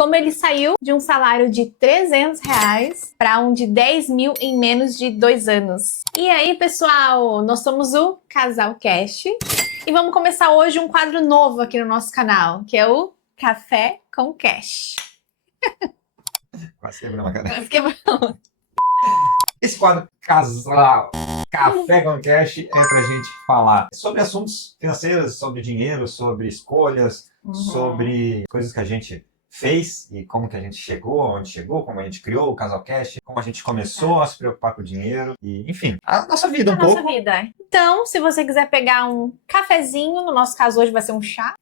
como ele saiu de um salário de R$ 300 para um de 10 mil em menos de 2 anos. E aí, pessoal, nós somos o Casal Cash e vamos começar hoje um quadro novo aqui no nosso canal, que é o Café com Cash. Quase quebrou uma cadeira. Quase quebrou. Esse quadro Casal Café com Cash é pra gente falar sobre assuntos financeiros, sobre dinheiro, sobre escolhas, sobre coisas que a gente fez e como que a gente chegou, onde chegou, como a gente criou o Casal Cash, como a gente começou a se preocupar com o dinheiro e, enfim, a nossa vida um pouco. Nossa vida. Então, se você quiser pegar um cafezinho, no nosso caso hoje vai ser um chá,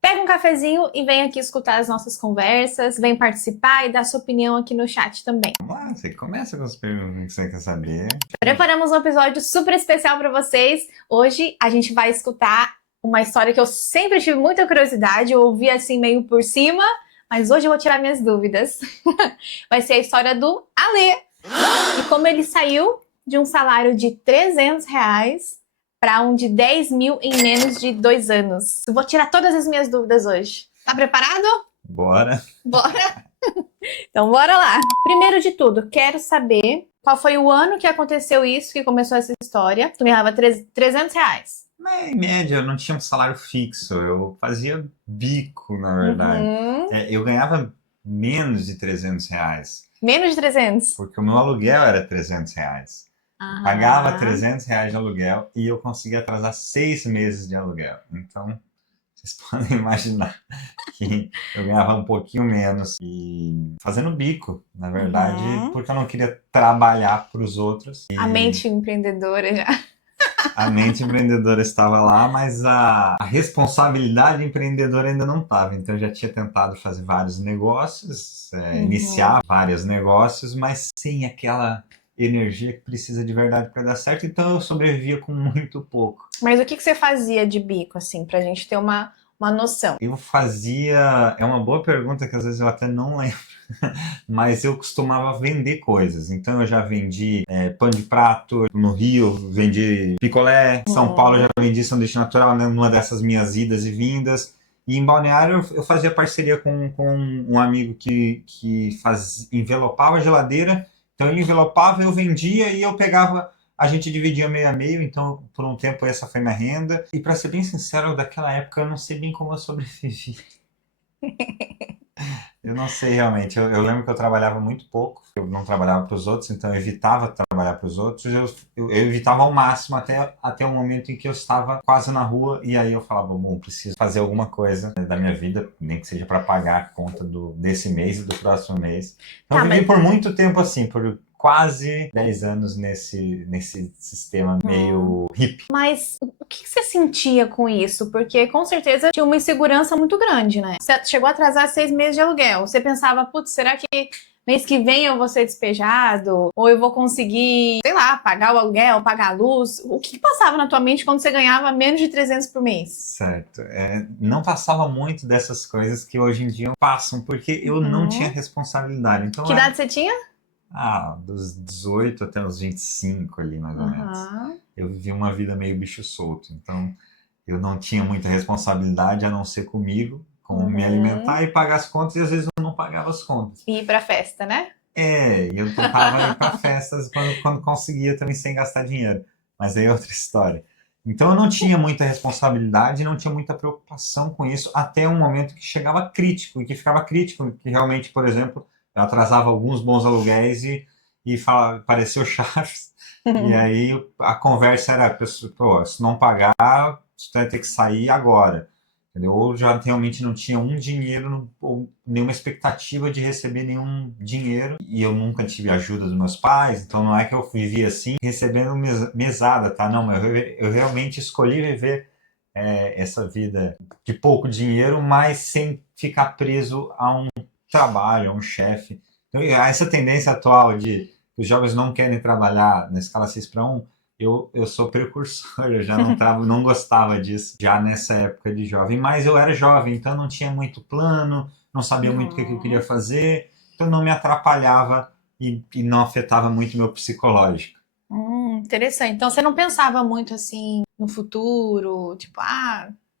pega um cafezinho e vem aqui escutar as nossas conversas, vem participar e dar sua opinião aqui no chat também. Vamos lá, você começa com as perguntas que você quer saber. Preparamos um episódio super especial para vocês. Hoje a gente vai escutar uma história que eu sempre tive muita curiosidade, eu ouvi assim meio por cima, mas hoje eu vou tirar minhas dúvidas. Vai ser a história do Alê e como ele saiu de um salário de R$ 300 para um de 10 mil em menos de 2 anos. Eu vou tirar todas as minhas dúvidas hoje. Tá preparado? Bora! Bora! Então bora lá! Primeiro de tudo, quero saber qual foi o ano que aconteceu isso, que começou essa história. Tu ganhava R$ 300. Mas, em média, eu não tinha um salário fixo, eu fazia bico, na verdade. Eu ganhava menos de R$ 300, Menos de 300? porque o meu aluguel era R$ 300. Eu pagava R$ 300 de aluguel e eu conseguia atrasar 6 meses de aluguel. Então, vocês podem imaginar que eu ganhava um pouquinho menos e fazendo bico, na verdade, porque eu não queria trabalhar para os outros. A mente empreendedora já. A mente empreendedora estava lá, mas a responsabilidade empreendedora ainda não estava. Então eu já tinha tentado fazer vários negócios, iniciar vários negócios, mas sem aquela energia que precisa de verdade para dar certo. Então eu sobrevivia com muito pouco. Mas o que você fazia de bico, assim, pra gente ter uma noção? Eu fazia... É uma boa pergunta que às vezes eu até não lembro. Mas eu costumava vender coisas. Então eu já vendi pão de prato. No Rio, vendi picolé. Em São Paulo, eu já vendi sanduíche natural, né, numa dessas minhas idas e vindas. E em Balneário, eu fazia parceria com um amigo que envelopava a geladeira. Então ele envelopava, eu vendia e eu pegava... A gente dividia meio a meio, então por um tempo essa foi minha renda. E para ser bem sincero, daquela época eu não sei bem como eu sobrevivi. Eu não sei realmente, eu lembro que eu trabalhava muito pouco, eu não trabalhava para os outros, então eu evitava trabalhar para os outros, eu evitava ao máximo até o momento em que eu estava quase na rua, e aí eu falava, bom, preciso fazer alguma coisa da minha vida, nem que seja para pagar a conta desse mês e do próximo mês. Então eu vivi por muito tempo assim, por quase 10 anos nesse sistema meio hippie. Mas o que você sentia com isso? Porque com certeza tinha uma insegurança muito grande, né? Você chegou a atrasar 6 meses de aluguel. Você pensava, putz, será que mês que vem eu vou ser despejado? Ou eu vou conseguir, sei lá, pagar o aluguel, pagar a luz? O que passava na tua mente quando você ganhava menos de 300 por mês? Certo. Não passava muito dessas coisas que hoje em dia passam, porque eu não tinha responsabilidade. Então, que idade você tinha? Dos 18 até os 25 ali, mais ou menos. Eu vivi uma vida meio bicho solto, então eu não tinha muita responsabilidade a não ser comigo, como me alimentar e pagar as contas, e às vezes eu não pagava as contas. E ir pra festa, né? E eu tentava ir para festas quando conseguia também sem gastar dinheiro, mas aí é outra história. Então eu não tinha muita responsabilidade, não tinha muita preocupação com isso, até um momento que chegava crítico, e que ficava crítico, que realmente, por exemplo, eu atrasava alguns bons aluguéis e pareceu Chaves. E aí a conversa era, pô, se não pagar, você vai ter que sair agora. Entendeu? Ou já realmente não tinha um dinheiro, ou nenhuma expectativa de receber nenhum dinheiro. E eu nunca tive ajuda dos meus pais, então não é que eu vivia assim, recebendo mesada, tá? Não, mas eu realmente escolhi viver essa vida de pouco dinheiro, mas sem ficar preso a um trabalho, um chefe. Então, essa tendência atual de os jovens não querem trabalhar na escala 6:1, eu sou precursor, eu já não gostava disso já nessa época de jovem, mas eu era jovem, então não tinha muito plano, não sabia muito o que eu queria fazer, então não me atrapalhava e não afetava muito o meu psicológico. Interessante. Então você não pensava muito assim no futuro, tipo,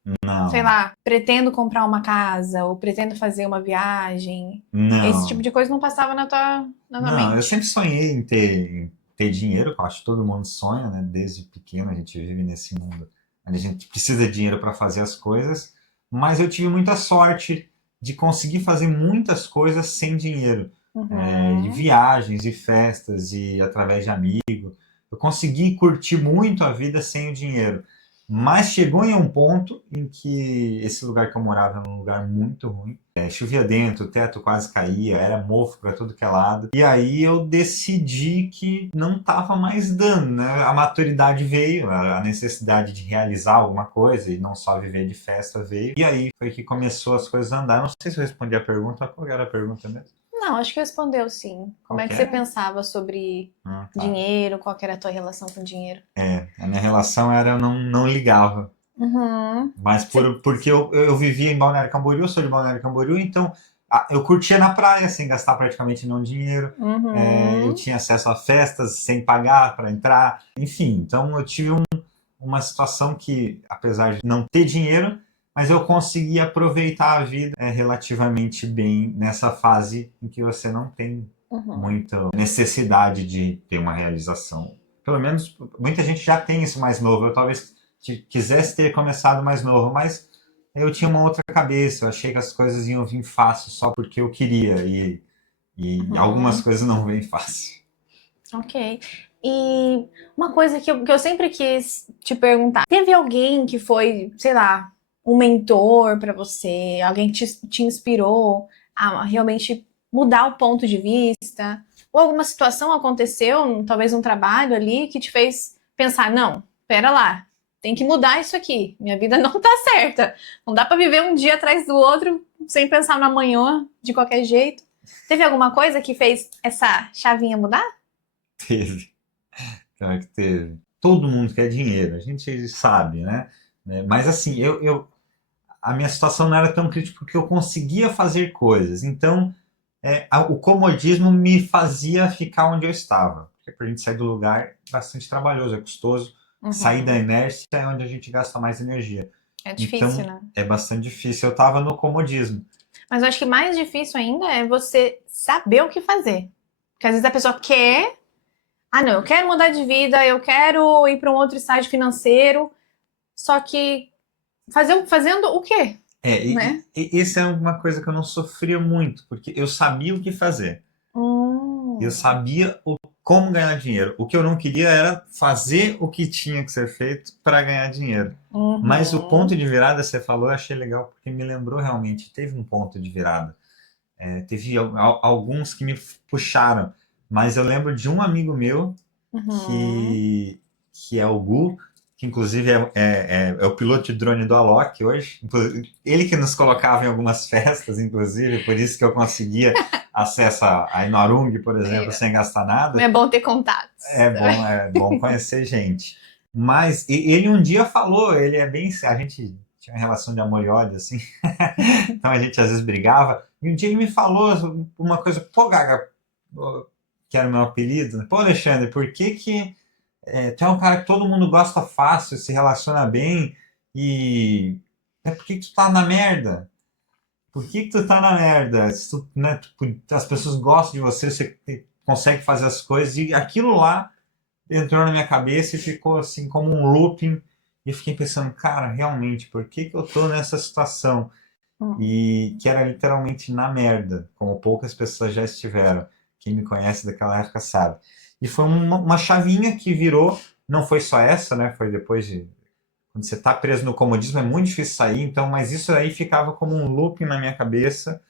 Sei Não, lá, pretendo comprar uma casa ou pretendo fazer uma viagem. Esse tipo não. de coisa não passava na tua Não, eu mente. sempre sonhei em ter dinheiro, que eu acho que todo mundo sonha, né? Desde pequeno a gente vive nesse mundo onde a gente precisa de dinheiro para fazer as coisas, mas eu tive muita sorte de conseguir fazer muitas coisas sem dinheiro. De Uhum, viagens e festas e através de amigos. Eu consegui curtir muito a vida sem o dinheiro. Mas chegou em um ponto em que esse lugar que eu morava era um lugar muito ruim. Chovia dentro, o teto quase caía, era mofo para tudo que é lado. E aí eu decidi que não estava mais dando, né? A maturidade veio, a necessidade de realizar alguma coisa e não só viver de festa veio. E aí foi que começou as coisas a andar. Não sei se eu respondi a pergunta, qual era a pergunta mesmo? não, acho que respondeu sim. Como Qual é que que você é? pensava sobre Tá. dinheiro? Qual que era a tua relação com dinheiro? A minha relação era eu não ligava. Uhum. Mas Você- porque eu vivia em Balneário Camboriú, sou de Balneário Camboriú, então eu curtia na praia sem gastar praticamente nenhum dinheiro. Eu Uhum. tinha acesso a festas sem pagar para entrar. Enfim, então eu tive uma situação que, apesar de não ter dinheiro, mas eu consegui aproveitar a vida relativamente bem nessa fase em que você não tem Uhum. muita necessidade de ter uma realização. Pelo menos muita gente já tem isso mais novo. Eu talvez quisesse ter começado mais novo, mas eu tinha uma outra cabeça. Eu achei que as coisas iam vir fácil só porque eu queria e algumas Uhum. coisas não vêm fácil. Ok. E uma coisa que eu sempre quis te perguntar: teve alguém que foi, sei lá, um mentor pra você, alguém que te inspirou a realmente mudar o ponto de vista? Ou alguma situação aconteceu, talvez um trabalho ali, que te fez pensar: não, pera lá, tem que mudar isso aqui, minha vida não tá certa. Não dá pra viver um dia atrás do outro sem pensar no amanhã de qualquer jeito. Teve alguma coisa que fez essa chavinha mudar? Teve, claro que teve. Todo mundo quer dinheiro, a gente sabe, né? Mas assim, a minha situação não era tão crítica porque eu conseguia fazer coisas. Então, o comodismo me fazia ficar onde eu estava. Porque para a gente sair do lugar é bastante trabalhoso, é custoso. Sair da Uhum. inércia é onde a gente gasta mais energia. É difícil, Então, né? é bastante difícil. Eu estava no comodismo. Mas eu acho que mais difícil ainda é você saber o que fazer. Porque às vezes a pessoa quer, ah, não, eu quero mudar de vida, eu quero ir para um outro estágio financeiro, só que fazendo o quê, né? Essa é uma coisa que eu não sofria muito, porque eu sabia o que fazer. Eu Hum, sabia como ganhar dinheiro. O que eu não queria era fazer o que tinha que ser feito para ganhar dinheiro. Mas o ponto uhum, de virada, você falou, eu achei legal, porque me lembrou realmente, teve um ponto de virada. Teve alguns que me puxaram, mas eu lembro de um amigo meu uhum. que é o Gu, que inclusive é o piloto de drone do Alok hoje. Ele que nos colocava em algumas festas, inclusive, por isso que eu conseguia acesso a Inarung, por exemplo, É, sem gastar como nada. é bom ter contatos. É bom conhecer gente. Mas ele um dia falou, ele é bem. A gente tinha uma relação de amor e ódio, assim, então a gente às vezes brigava. E um dia ele me falou uma coisa, pô, Gaga, que era o meu apelido, né? Pô, Alexandre, por que tu é um cara que todo mundo gosta fácil, se relaciona bem e por que tu tá na merda? Por que tu tá na merda? Se tu, né, as pessoas gostam de você, você consegue fazer as coisas e aquilo lá entrou na minha cabeça e ficou assim como um looping. E eu fiquei pensando, cara, realmente, por que eu tô nessa situação? Hum, E que era literalmente na merda, como poucas pessoas já estiveram. Quem me conhece daquela época sabe. E foi uma chavinha que virou, não foi só essa, né? Foi depois de. Quando você está preso no comodismo é muito difícil sair, então, mas isso aí ficava como um looping na minha cabeça.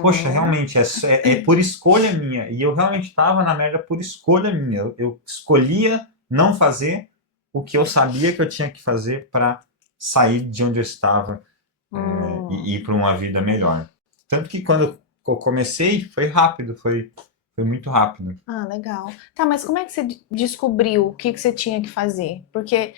Poxa, uhum. realmente, é por escolha minha. E eu realmente estava na merda por escolha minha. Eu escolhia não fazer o que eu sabia que eu tinha que fazer para sair de onde eu estava e Hum. ir para uma vida melhor. Tanto que quando eu comecei, foi rápido, foi muito rápido. Ah, legal. Tá, mas como é que você descobriu o que que você tinha que fazer? Porque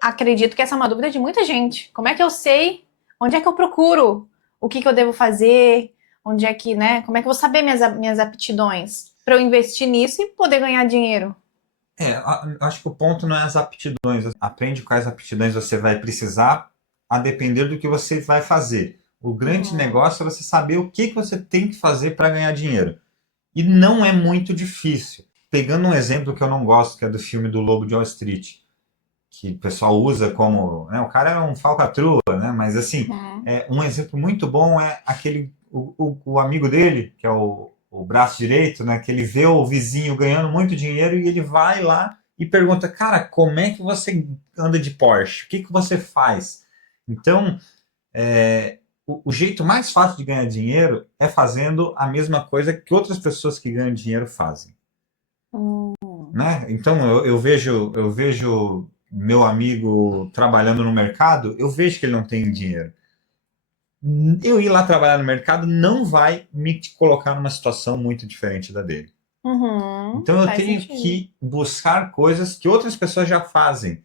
acredito que essa é uma dúvida de muita gente. Como é que eu sei? Onde é que eu procuro? O que que eu devo fazer? Onde é que, né? Como é que eu vou saber minhas aptidões para eu investir nisso e poder ganhar dinheiro? Acho que o ponto não é as aptidões. Aprende quais aptidões você vai precisar a depender do que você vai fazer. O grande negócio é você saber o que você tem que fazer para ganhar dinheiro. E não é muito difícil. Pegando um exemplo que eu não gosto, que é do filme do Lobo de Wall Street, que o pessoal usa como, né, o cara é um falcatrua, né? Mas assim, um exemplo muito bom é o amigo dele, que é o braço direito, né? Que ele vê o vizinho ganhando muito dinheiro e ele vai lá e pergunta, cara, como é que você anda de Porsche? O que você faz? Então, o jeito mais fácil de ganhar dinheiro é fazendo a mesma coisa que outras pessoas que ganham dinheiro fazem. Né? Então, eu vejo meu amigo trabalhando no mercado, eu vejo que ele não tem dinheiro. Eu ir lá trabalhar no mercado não vai me colocar numa situação muito diferente da dele. Então, eu tenho que buscar coisas que outras pessoas já fazem.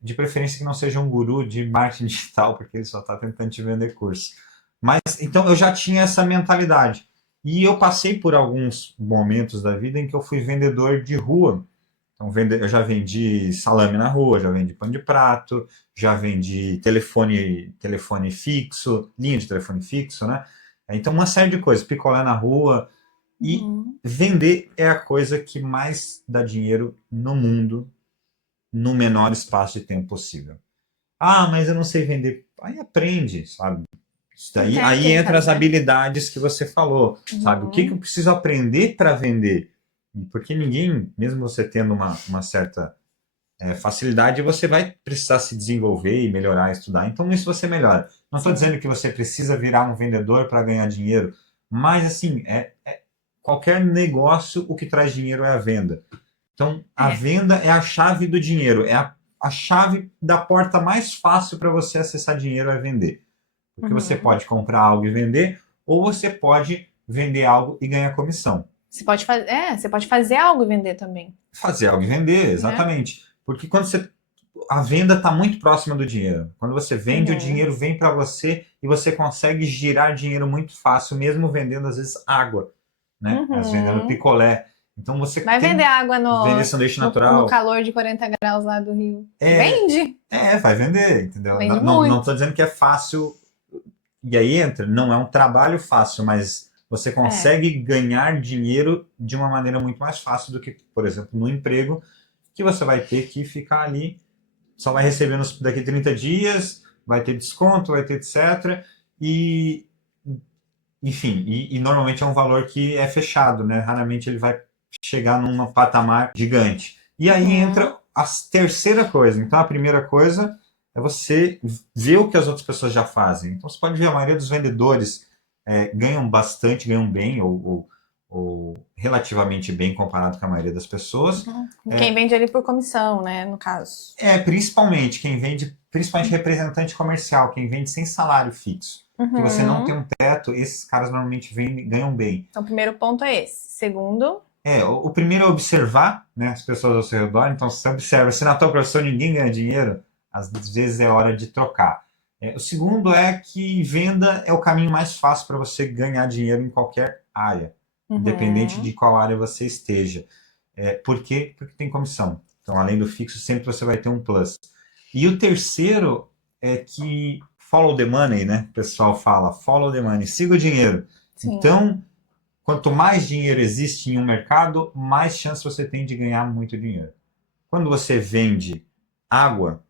De preferência que não seja um guru de marketing digital, porque ele só está tentando te vender curso. Mas, então, eu já tinha essa mentalidade. E eu passei por alguns momentos da vida em que eu fui vendedor de rua. Então, eu já vendi salame na rua, já vendi pão de prato, já vendi telefone fixo, linha de telefone fixo, né? Então, uma série de coisas, picolé na rua. E vender é a coisa que mais dá dinheiro no mundo, no menor espaço de tempo possível. Ah, mas eu não sei vender. Aí aprende, sabe? Aí entra as habilidades que você falou, sabe? O que eu preciso aprender para vender? Porque ninguém, mesmo você tendo uma certa facilidade, você vai precisar se desenvolver e melhorar, estudar. Então, isso você melhora. Não estou dizendo que você precisa virar um vendedor para ganhar dinheiro, mas, assim, qualquer negócio, o que traz dinheiro é a venda. Então, a venda é a chave do dinheiro, é a chave da porta mais fácil para você acessar dinheiro é vender. Porque você pode comprar algo e vender, ou você pode vender algo e ganhar comissão. Você pode fazer algo e vender também. Fazer algo e vender, exatamente. Porque a venda está muito próxima do dinheiro. Quando você vende, o dinheiro vem para você e você consegue girar dinheiro muito fácil, mesmo vendendo, às vezes, água. Né? Às vezes, vendendo picolé. Então você vai vender água vender sanduíche natural. No calor de 40 graus lá do Rio. Vende? Vai vender, entendeu? Vende não estou dizendo que é fácil. E aí não é um trabalho fácil, mas você consegue ganhar dinheiro de uma maneira muito mais fácil do que, por exemplo, no emprego, que você vai ter que ficar ali, só vai receber daqui 30 dias, vai ter desconto, vai ter etc. E, enfim, e normalmente é um valor que é fechado, né? Raramente ele vai chegar num patamar gigante. E aí entra a terceira coisa. Então, a primeira coisa é você ver o que as outras pessoas já fazem. Então, você pode ver, a maioria dos vendedores ganham bastante, ganham bem, ou relativamente bem comparado com a maioria das pessoas. Quem vende ali por comissão, né, no caso. Principalmente quem vende, principalmente representante comercial, quem vende sem salário fixo. Que você não tem um teto, esses caras normalmente ganham bem. Então, o primeiro ponto é esse. Segundo... o primeiro é observar, né, as pessoas ao seu redor. Então, você observa, se na tua profissão ninguém ganha dinheiro, às vezes é hora de trocar. O segundo é que venda é o caminho mais fácil para você ganhar dinheiro em qualquer área, independente de qual área você esteja. Por quê? Porque tem comissão. Então, além do fixo, sempre você vai ter um plus. E o terceiro é que follow the money, né? O pessoal fala, follow the money, siga o dinheiro. Sim. Então, quanto mais dinheiro existe em um mercado, mais chance você tem de ganhar muito dinheiro. Quando você vende água,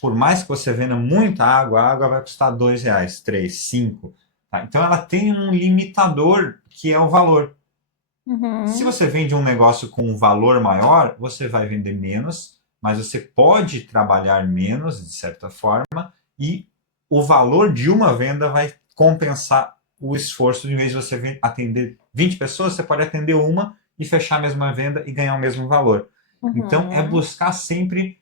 por mais que você venda muita água, a água vai custar R$2, R$3, R$5. Tá? Então, ela tem um limitador que é o valor. Se você vende um negócio com um valor maior, você vai vender menos, mas você pode trabalhar menos, de certa forma, e o valor de uma venda vai compensar o esforço. Em vez de você atender 20 pessoas, você pode atender uma e fechar a mesma venda e ganhar o mesmo valor. Então, é buscar sempre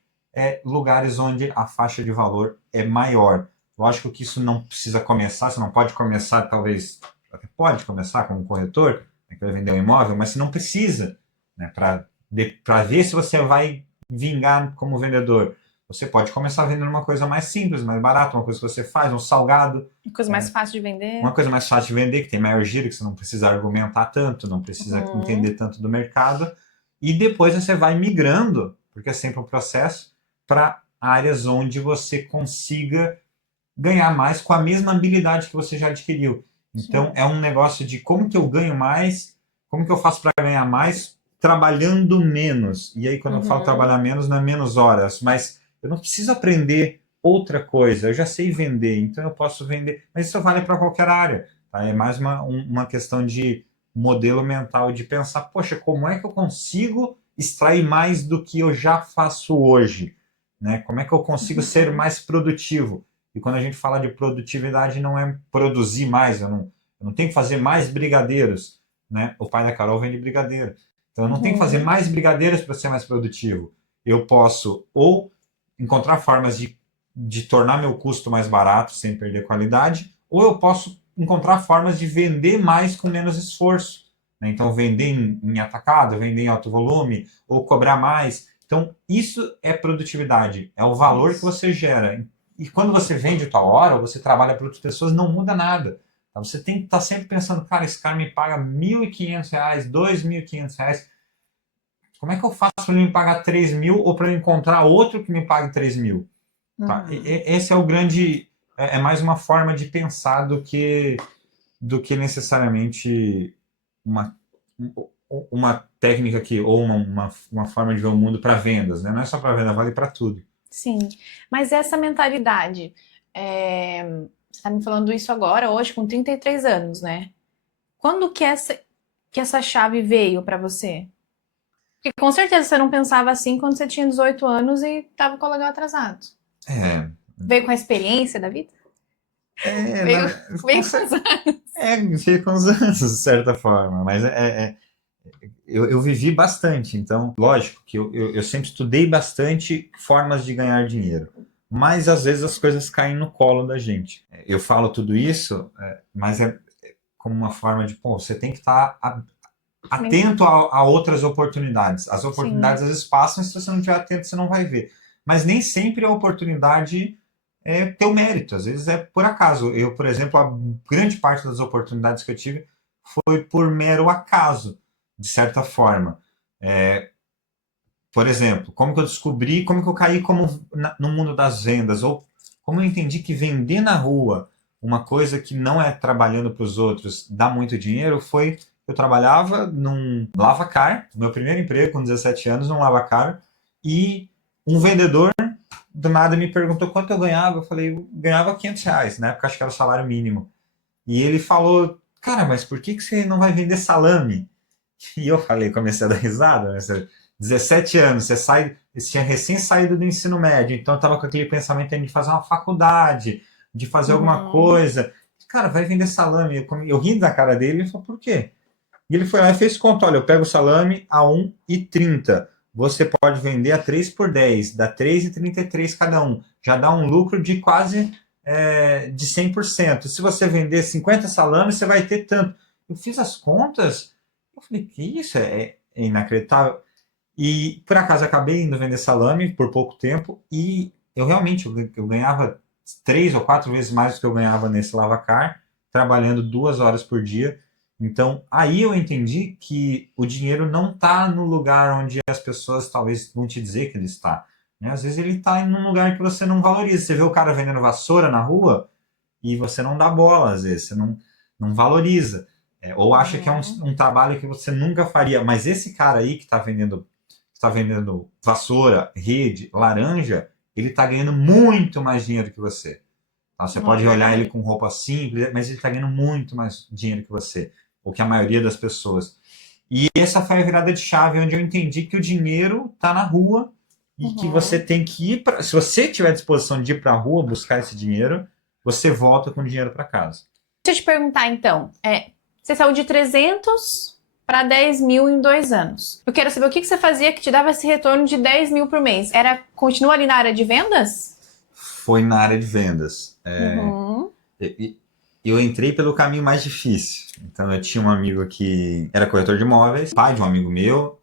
lugares onde a faixa de valor é maior. Lógico que isso não precisa começar, você não pode começar, talvez, até pode começar como corretor, que vai vender um imóvel, mas você não precisa, né, para ver se você vai vingar como vendedor. Você pode começar vendendo uma coisa mais simples, mais barata, uma coisa que você faz, um salgado. Uma coisa mais fácil de vender. Uma coisa mais fácil de vender, que tem maior giro, que você não precisa argumentar tanto, não precisa entender tanto do mercado. E depois você vai migrando, porque é sempre um processo, para áreas onde você consiga ganhar mais com a mesma habilidade que você já adquiriu. Então, Sim. é um negócio de como que eu ganho mais, como que eu faço para ganhar mais trabalhando menos. E aí, quando eu falo Uhum. trabalhar menos, não é menos horas, mas eu não preciso aprender outra coisa. Eu já sei vender, então eu posso vender. Mas isso vale para qualquer área. Tá? É mais uma questão de modelo mental, de pensar, poxa, como é que eu consigo extrair mais do que eu já faço hoje? Né? Como é que eu consigo ser Uhum. mais produtivo? E quando a gente fala de produtividade, não é produzir mais, eu não tenho que fazer mais brigadeiros. Né? O pai da Carol vende brigadeiro. Então eu não tenho que fazer Uhum. mais brigadeiros para ser mais produtivo. Eu posso ou encontrar formas de tornar meu custo mais barato sem perder qualidade, ou eu posso encontrar formas de vender mais com menos esforço. Né? Então, vender em atacado, vender em alto volume, ou cobrar mais. Então, isso é produtividade, é o valor que Isso. você gera. E quando você vende tua hora, ou você trabalha para outras pessoas, não muda nada. Tá? Você tem que estar sempre pensando, cara, esse cara me paga R$ 1.500, R$ 2.500. Como é que eu faço para ele me pagar 3.000 ou para eu encontrar outro que me pague 3.000? Tá? Uhum. Esse é o grande. É mais uma forma de pensar do que necessariamente uma, uma técnica aqui, ou uma forma de ver o mundo para vendas. Né? Não é só para venda, vale para tudo. Sim. Mas essa mentalidade, você está me falando isso agora, hoje, com 33 anos, né? Quando que essa chave veio para você? Porque com certeza você não pensava assim quando você tinha 18 anos e estava com o legal atrasado. É, Veio com a experiência da vida? é, Veio, na, com, veio com os anos. fica com os anos, de certa forma, mas eu vivi bastante, então, lógico que eu sempre estudei bastante formas de ganhar dinheiro, mas às vezes as coisas caem no colo da gente. Eu falo tudo isso, mas é como uma forma de, pô, você tem que estar atento a outras oportunidades. As Sim. oportunidades às vezes passam, e se você não estiver atento, você não vai ver. Mas nem sempre a oportunidade é teu mérito, às vezes é por acaso. Eu, por exemplo, a grande parte das oportunidades que eu tive foi por mero acaso, de certa forma. É, por exemplo, como que eu descobri, como que eu caí no mundo das vendas, ou como eu entendi que vender na rua uma coisa que não é trabalhando para os outros dá muito dinheiro, foi eu trabalhava num lavacar, meu primeiro emprego com 17 anos, num lavacar, e um vendedor do nada me perguntou quanto eu ganhava, eu falei, eu ganhava R$ 500, na época acho que era o salário mínimo. E ele falou, cara, mas por que você não vai vender salame? E eu falei, comecei a dar risada, né? 17 anos, você tinha recém saído do ensino médio, então eu estava com aquele pensamento de fazer uma faculdade, de fazer alguma Uhum. coisa. Cara, vai vender salame. Eu ri da cara dele e falou, por quê? E ele foi lá e fez conta, olha, eu pego o salame a 1,30. Você pode vender a 3 por 10, dá 3,33 cada um. Já dá um lucro de quase de 100%. Se você vender 50 salames, você vai ter tanto. Eu fiz as contas, eu falei, que isso? É inacreditável. E por acaso acabei indo vender salame por pouco tempo e eu realmente eu ganhava 3 ou 4 vezes mais do que eu ganhava nesse lavacar, trabalhando 2 horas por dia. Então aí eu entendi que o dinheiro não está no lugar onde as pessoas talvez vão te dizer que ele está. Né? Às vezes ele está em um lugar que você não valoriza. Você vê o cara vendendo vassoura na rua e você não dá bola, às vezes, você não valoriza. Ou acha que é um, Uhum. um trabalho que você nunca faria. Mas esse cara aí que está vendendo vassoura, rede, laranja, ele está ganhando muito mais dinheiro que você. Tá? Você Não, é pode olhar ele verdade. com roupa simples, mas ele está ganhando muito mais dinheiro que você, ou que a maioria das pessoas. E essa foi a virada de chave, onde eu entendi que o dinheiro está na rua e que você Uhum. tem que ir para. Se você tiver disposição de ir para a rua buscar esse dinheiro, você volta com o dinheiro para casa. Deixa eu te perguntar então, você saiu de 300 para 10 mil em 2 anos. Eu quero saber o que você fazia que te dava esse retorno de 10 mil por mês. Continua ali na área de vendas? Foi na área de vendas. Uhum. Eu entrei pelo caminho mais difícil. Então eu tinha um amigo que era corretor de imóveis, pai de um amigo meu,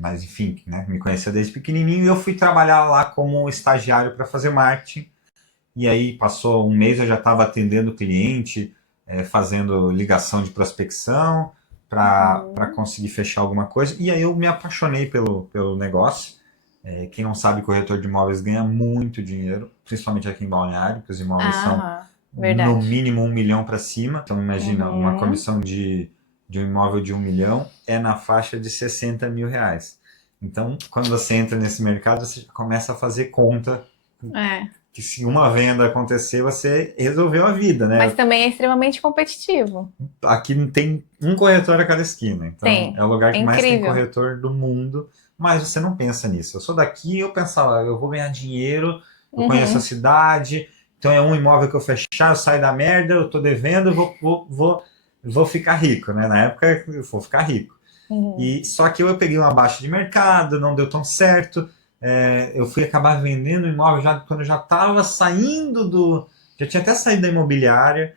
mas enfim, né, me conhecia desde pequenininho, e eu fui trabalhar lá como estagiário para fazer marketing. E aí passou um mês, eu já estava atendendo o cliente, fazendo ligação de prospecção para Uhum. conseguir fechar alguma coisa. E aí eu me apaixonei pelo negócio. Quem não sabe, corretor de imóveis ganha muito dinheiro, principalmente aqui em Balneário, que os imóveis são Aham, no verdade. mínimo 1 milhão para cima. Então imagina, uma Uhum. comissão de um imóvel de 1 milhão é na faixa de 60 mil reais. Então, quando você entra nesse mercado, você já começa a fazer conta É. que se uma venda acontecer, você resolveu a vida, Mas né? também é extremamente competitivo. Aqui não tem um corretor a cada esquina, então é Tem. o lugar É que mais tem incrível. corretor do mundo, mas você não pensa nisso. Eu sou daqui, eu pensava, eu vou ganhar dinheiro, eu conheço a Uhum. cidade, então é um imóvel que eu fechar, eu saio da merda, eu tô devendo, eu vou ficar rico, né? Na época eu vou ficar rico. Uhum. E só que eu peguei uma baixa de mercado, não deu tão certo. Eu fui acabar vendendo o imóvel já quando eu já estava saindo já tinha até saído da imobiliária,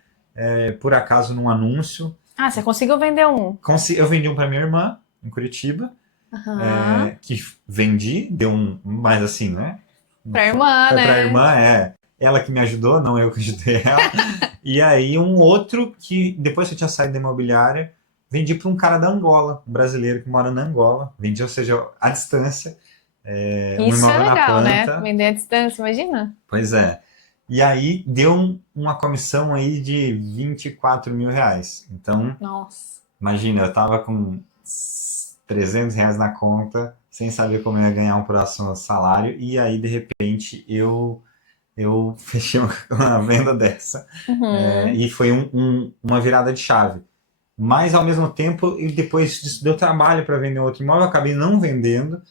por acaso num anúncio. Ah, você conseguiu vender um? Eu vendi um para minha irmã em Curitiba, Aham. que vendi, deu mas assim, né? Pra irmã, Foi para a né? irmã, ela que me ajudou, não eu que ajudei ela. E aí um outro que depois que eu tinha saído da imobiliária, vendi para um cara da Angola, um brasileiro que mora na Angola. Vendi, ou seja, à distância, um Isso é imóvel na legal, né? planta. Vender à distância, imagina? Pois é. E aí deu uma comissão aí de 24 mil reais. Então, Nossa. imagina, eu tava com 300 reais na conta, sem saber como eu ia ganhar um próximo salário, e aí, de repente, eu fechei uma venda dessa. Uhum. E foi uma virada de chave. Mas, ao mesmo tempo, e depois disso deu trabalho para vender outro imóvel, eu acabei não vendendo,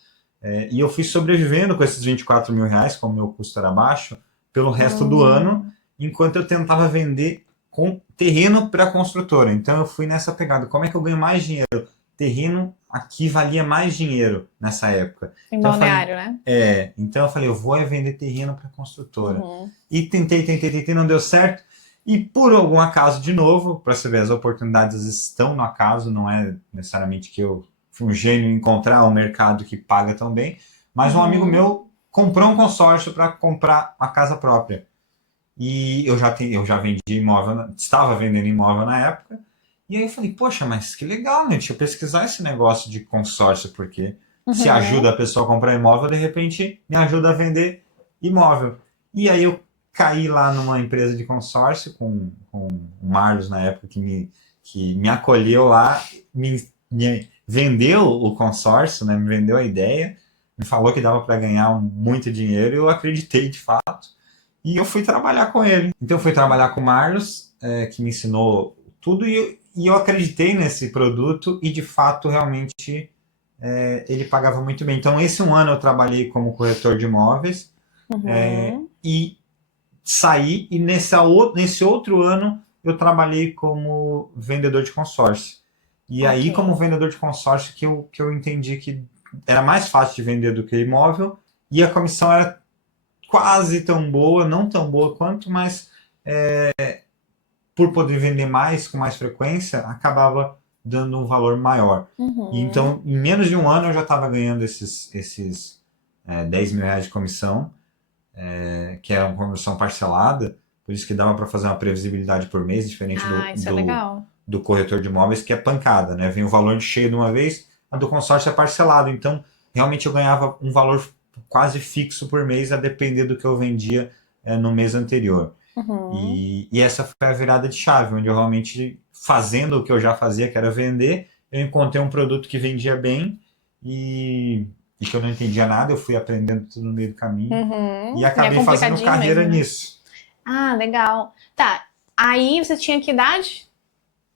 e eu fui sobrevivendo com esses 24 mil reais, como meu custo era baixo, pelo resto do ano, Hum. enquanto eu tentava vender com terreno para a construtora. Então eu fui nessa pegada. Como é que eu ganho mais dinheiro? Terreno aqui valia mais dinheiro nessa época. Em Então eu falei, Balneário, né? eu vou vender terreno para a construtora. Uhum. E tentei, não deu certo. E por algum acaso, de novo, para você ver, as oportunidades estão no acaso, não é necessariamente que eu fui um gênio em encontrar um mercado que paga tão bem, mas um amigo Uhum. meu comprou um consórcio para comprar a casa própria. E eu já vendi imóvel, estava vendendo imóvel na época, e aí eu falei, poxa, mas que legal, né? Deixa eu pesquisar esse negócio de consórcio, porque se ajuda Uhum. a pessoa a comprar imóvel, de repente me ajuda a vender imóvel. E aí eu caí lá numa empresa de consórcio com o Marlos na época que me acolheu lá, me vendeu o consórcio, né? Me vendeu a ideia, me falou que dava para ganhar muito dinheiro, e eu acreditei de fato. E eu fui trabalhar com ele. Então eu fui trabalhar com o Marlos, que me ensinou tudo, e eu acreditei nesse produto e de fato realmente ele pagava muito bem. Então esse um ano eu trabalhei como corretor de imóveis, Uhum. e saí, e nesse outro ano eu trabalhei como vendedor de consórcio. E aí, como Ok. vendedor de consórcio, que eu entendi que era mais fácil de vender do que imóvel, e a comissão era quase tão boa, não tão boa quanto, mas por poder vender mais com mais frequência, acabava dando um valor maior. E Uhum. então, em menos de um ano, eu já estava ganhando esses 10 mil reais de comissão, que era uma comissão parcelada, por isso que dava para fazer uma previsibilidade por mês, diferente Ah, isso é legal. do corretor de imóveis, que é pancada, né? Vem o valor de cheio de uma vez, a do consórcio é parcelado. Então, realmente eu ganhava um valor quase fixo por mês, a depender do que eu vendia no mês anterior. Uhum. E essa foi a virada de chave, onde eu realmente, fazendo o que eu já fazia, que era vender, eu encontrei um produto que vendia bem e que eu não entendia nada, eu fui aprendendo tudo no meio do caminho e Uhum. E é acabei fazendo complicadinho carreira mesmo, né? nisso. Ah, legal. Tá. Aí você tinha que idade?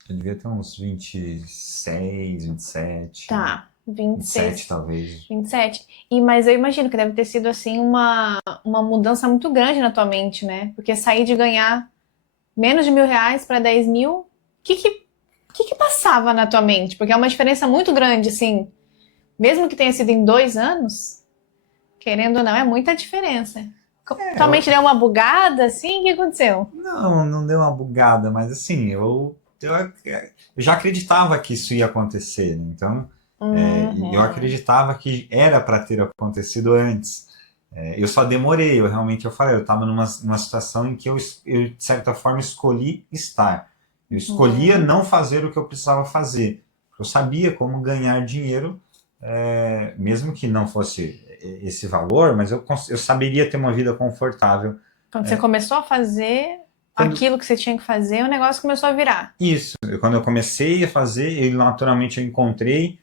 Eu devia ter uns 26, 27, Tá. vinte e 27 seis, talvez. 27. Mas eu imagino que deve ter sido assim uma mudança muito grande na tua mente, né? Porque sair de ganhar menos de R$ 1.000 para 10.000, o que passava na tua mente? Porque é uma diferença muito grande, assim. Mesmo que tenha sido em 2 anos, querendo ou não, é muita diferença. É, Tua mente deu uma bugada, assim? O que aconteceu? não deu uma bugada, mas assim, eu já acreditava que isso ia acontecer, né? Então, e eu Uhum. acreditava que era para ter acontecido antes. Eu só demorei, eu falei, eu estava numa situação em que eu, de certa forma, escolhi estar. Eu escolhia Uhum. não fazer o que eu precisava fazer. Eu sabia como ganhar dinheiro, mesmo que não fosse esse valor, mas eu saberia ter uma vida confortável. Quando você começou a fazer aquilo que você tinha que fazer, o negócio começou a virar. Isso, quando eu comecei a fazer, naturalmente eu encontrei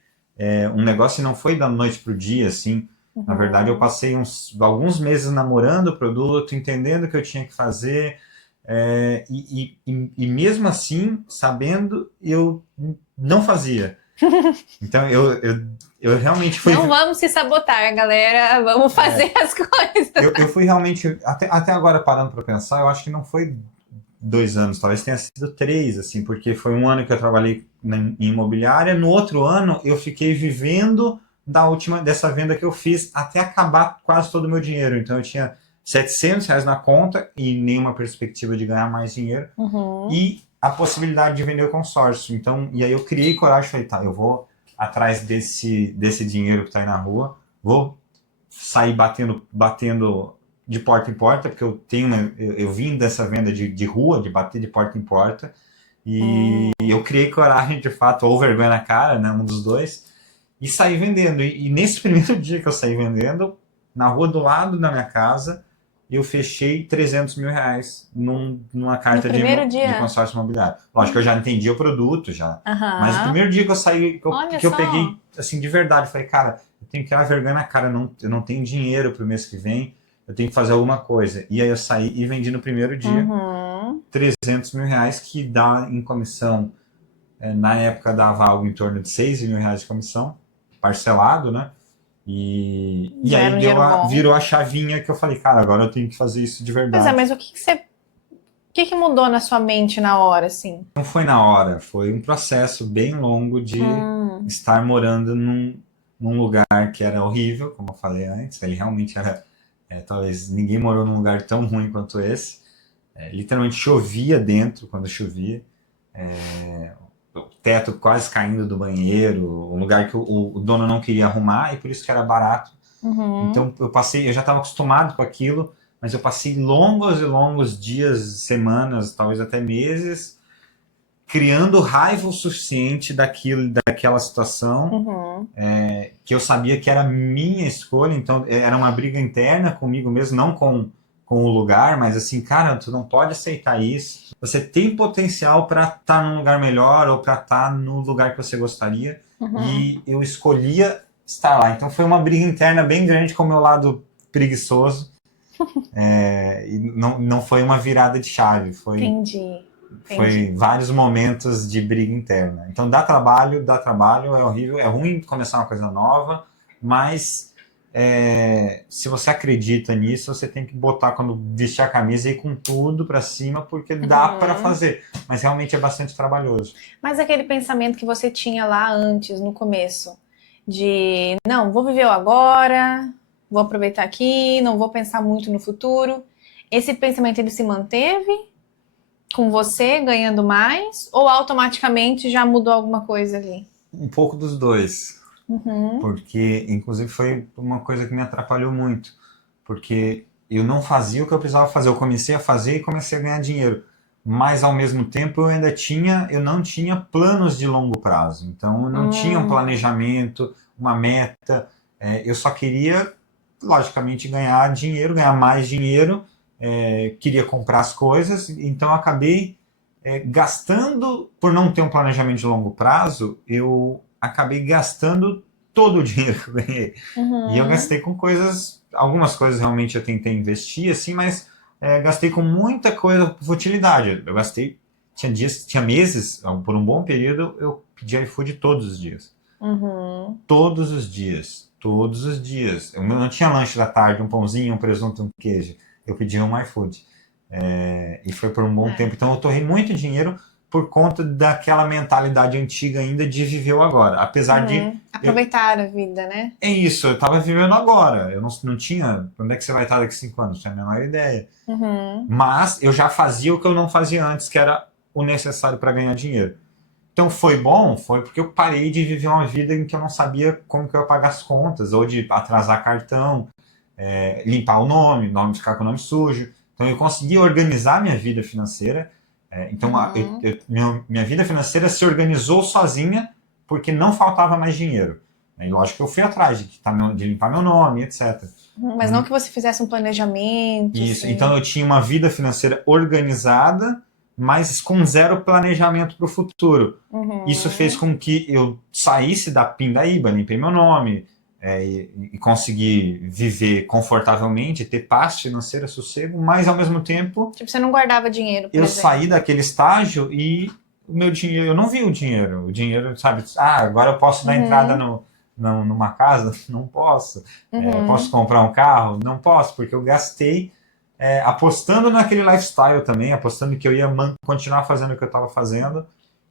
um negócio e não foi da noite pro dia, assim. Na verdade, eu passei alguns meses namorando o produto, entendendo o que eu tinha que fazer, e mesmo assim, sabendo, eu não fazia. Então, eu realmente fui... Não vamos se sabotar, galera. Vamos fazer as coisas. Eu fui realmente... Até agora, parando para pensar, eu acho que não foi 2 anos, talvez tenha sido 3, assim, porque foi um ano que eu trabalhei em imobiliária, no outro ano eu fiquei vivendo dessa venda que eu fiz até acabar quase todo o meu dinheiro. Então eu tinha R$ 700 na conta e nenhuma perspectiva de ganhar mais dinheiro, e a possibilidade de vender o consórcio. Então, e aí eu criei coragem e falei, tá, eu vou atrás desse dinheiro que está aí na rua, vou sair batendo de porta em porta, porque eu vim dessa venda de rua, de bater de porta em porta, e eu criei coragem, de fato, ou vergonha na cara, né, um dos dois, e saí vendendo. E nesse primeiro dia que eu saí vendendo, na rua do lado da minha casa, eu fechei R$ 300 mil numa carta de consórcio imobiliário. Lógico que eu já entendi o produto, já. Mas o primeiro dia que eu saí, que eu peguei, assim, de verdade, falei, cara, eu tenho que tirar vergonha na cara, eu não tenho dinheiro pro mês que vem, eu tenho que fazer alguma coisa. E aí eu saí e vendi no primeiro dia R$ 300 mil, que dá em comissão, na época dava algo em torno de R$ 6 mil de comissão, parcelado, né? E aí virou a chavinha que eu falei, cara, agora eu tenho que fazer isso de verdade. Pois mas o que mudou na sua mente na hora, assim? Não foi na hora, foi um processo bem longo de estar morando num lugar que era horrível, como eu falei antes. Ele realmente era, talvez ninguém morou num lugar tão ruim quanto esse. Literalmente chovia dentro quando chovia. O teto quase caindo do banheiro, um lugar que o dono não queria arrumar e por isso que era barato. Então eu já estava acostumado com aquilo, mas eu passei longos e longos dias, semanas, talvez até meses, criando raiva o suficiente daquela situação, que eu sabia que era minha escolha. Então era uma briga interna comigo mesmo, não com o lugar, mas assim, cara, tu não pode aceitar isso. Você tem potencial para estar num lugar melhor ou para estar no lugar que você gostaria, e eu escolhia estar lá. Então foi uma briga interna bem grande com o meu lado preguiçoso, e não foi uma virada de chave, Entendi. Foi vários momentos de briga interna. Então dá trabalho, é horrível, é ruim começar uma coisa nova, mas se você acredita nisso, você tem que botar, quando vestir a camisa, e ir com tudo para cima, porque dá para fazer, mas realmente é bastante trabalhoso. Mas aquele pensamento que você tinha lá antes, no começo, de não, vou viver o agora, vou aproveitar aqui, não vou pensar muito no futuro, esse pensamento ele se manteve com você ganhando mais, ou automaticamente já mudou alguma coisa ali? Um pouco dos dois. Porque, inclusive, foi uma coisa que me atrapalhou muito, porque eu não fazia o que eu precisava fazer. Eu comecei a fazer e comecei a ganhar dinheiro, mas ao mesmo tempo eu não tinha planos de longo prazo. Então eu não tinha um planejamento, uma meta. Eu só queria, logicamente, ganhar dinheiro, ganhar mais dinheiro, queria comprar as coisas. Então eu acabei gastando, por não ter um planejamento de longo prazo, eu acabei gastando todo o dinheiro que eu ganhei. E eu gastei com algumas coisas realmente eu tentei investir, assim, mas gastei com muita coisa por futilidade. Eu gastei, tinha meses, por um bom período, eu pedia iFood todos os dias. Todos os dias. Eu não tinha lanche da tarde, um pãozinho, um presunto, um queijo. Eu pedia um iFood. E foi por um bom tempo. Então eu torrei muito dinheiro por conta daquela mentalidade antiga ainda de viver o agora. Apesar de... aproveitar a vida, né? É isso, eu estava vivendo agora. Eu não tinha... Onde é que você vai estar daqui 5 anos? Não tinha a menor ideia. Mas eu já fazia o que eu não fazia antes, que era o necessário para ganhar dinheiro. Então foi bom, foi porque eu parei de viver uma vida em que eu não sabia como que eu ia pagar as contas, ou de atrasar cartão, limpar o nome ficar com o nome sujo. Então eu consegui organizar minha vida financeira. Então minha vida financeira se organizou sozinha porque não faltava mais dinheiro. E lógico que eu fui atrás de limpar meu nome, etc. Mas não que você fizesse um planejamento. Isso, Assim. então eu tinha uma vida financeira organizada, mas com zero planejamento para o futuro. Isso fez com que eu saísse da pindaíba, limpei meu nome, e consegui viver confortavelmente, ter paz financeira, sossego, mas ao mesmo tempo Tipo, você não guardava dinheiro, por eu exemplo. saí daquele estágio e o meu dinheiro, eu não vi o dinheiro, sabe, agora eu posso dar entrada numa casa? Não posso. Posso comprar um carro? Não posso, porque eu gastei apostando naquele lifestyle também, apostando que eu ia continuar fazendo o que eu estava fazendo,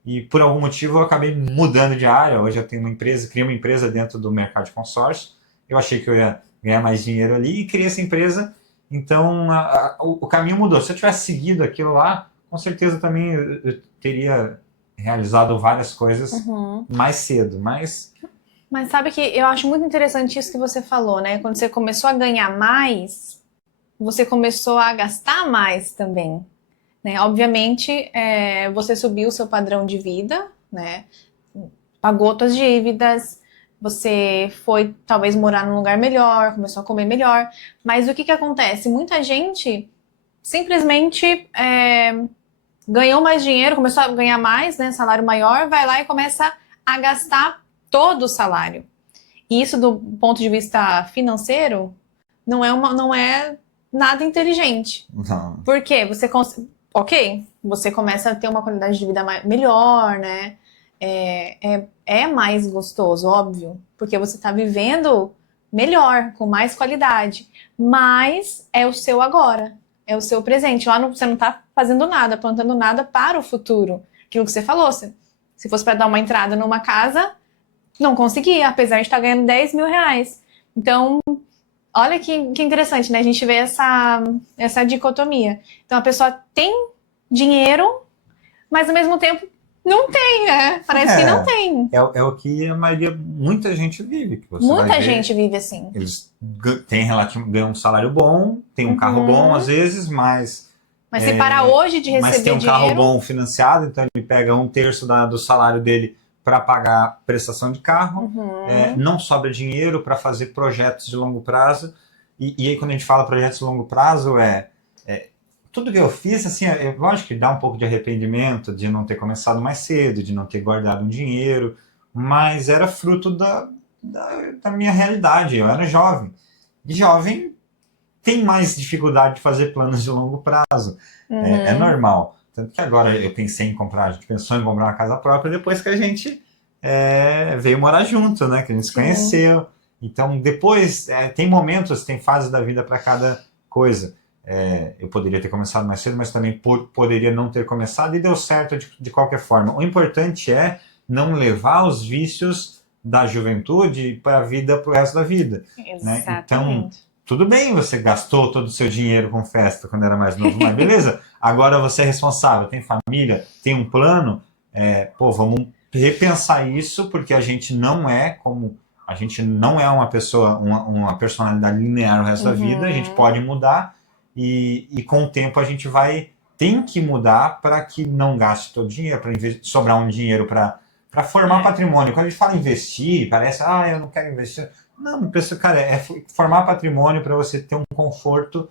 e por algum motivo eu acabei mudando de área. Hoje eu tenho uma empresa, criei uma empresa dentro do mercado de consórcio, eu achei que eu ia ganhar mais dinheiro ali e criei essa empresa, então o caminho mudou. Se eu tivesse seguido aquilo lá, com certeza também eu teria realizado várias coisas mais cedo, Mas sabe que eu acho muito interessante isso que você falou, né? Quando você começou a ganhar mais, você começou a gastar mais também, né? Obviamente, você subiu o seu padrão de vida, né? Pagou suas dívidas, você foi talvez morar num lugar melhor, começou a comer melhor, mas o que acontece? Muita gente simplesmente ganhou mais dinheiro, começou a ganhar mais, né? Salário maior, vai lá e começa a gastar todo o salário. E isso, do ponto de vista financeiro, não é nada inteligente. não. Por quê? Você começa a ter uma qualidade de vida melhor, né? É mais gostoso, óbvio, porque você está vivendo melhor, com mais qualidade. Mas é o seu agora, é o seu presente. Lá você não está fazendo nada, plantando nada para o futuro. Aquilo que você falou, se fosse para dar uma entrada numa casa, não conseguia, apesar de estar ganhando 10 mil reais. Então, olha que interessante, né? A gente vê essa dicotomia. Então, a pessoa tem dinheiro, mas ao mesmo tempo não tem, né? Parece que não tem. É o que muita gente vive. Que você Muita vai ver, gente vive assim. Eles ganham um salário bom, tem um carro bom às vezes, mas se parar hoje de receber mas tem um dinheiro, carro bom financiado, então ele pega 1/3 do salário dele para pagar prestação de carro, não sobra dinheiro para fazer projetos de longo prazo, e aí quando a gente fala projetos de longo prazo, tudo que eu fiz, assim, lógico que dá um pouco de arrependimento de não ter começado mais cedo, de não ter guardado um dinheiro, mas era fruto da minha realidade. Eu era jovem. E jovem tem mais dificuldade de fazer planos de longo prazo. É normal. Tanto que agora a gente pensou em comprar uma casa própria depois que a gente veio morar junto, né? Que a gente se conheceu. Então, depois, tem momentos, tem fases da vida para cada coisa. Eu poderia ter começado mais cedo, mas também poderia não ter começado, e deu certo de qualquer forma. O importante é não levar os vícios da juventude para a vida, para o resto da vida. Né? Então, tudo bem, você gastou todo o seu dinheiro com festa quando era mais novo, mas beleza, agora você é responsável, tem família, tem um plano, vamos repensar isso, porque a gente não é uma pessoa, uma personalidade linear o resto da vida, a gente pode mudar, e com o tempo a gente tem que mudar para que não gaste todo o dinheiro, para sobrar um dinheiro para formar patrimônio. Quando a gente fala investir, parece, eu não quero investir. Não, pessoal, cara, é formar patrimônio para você ter um conforto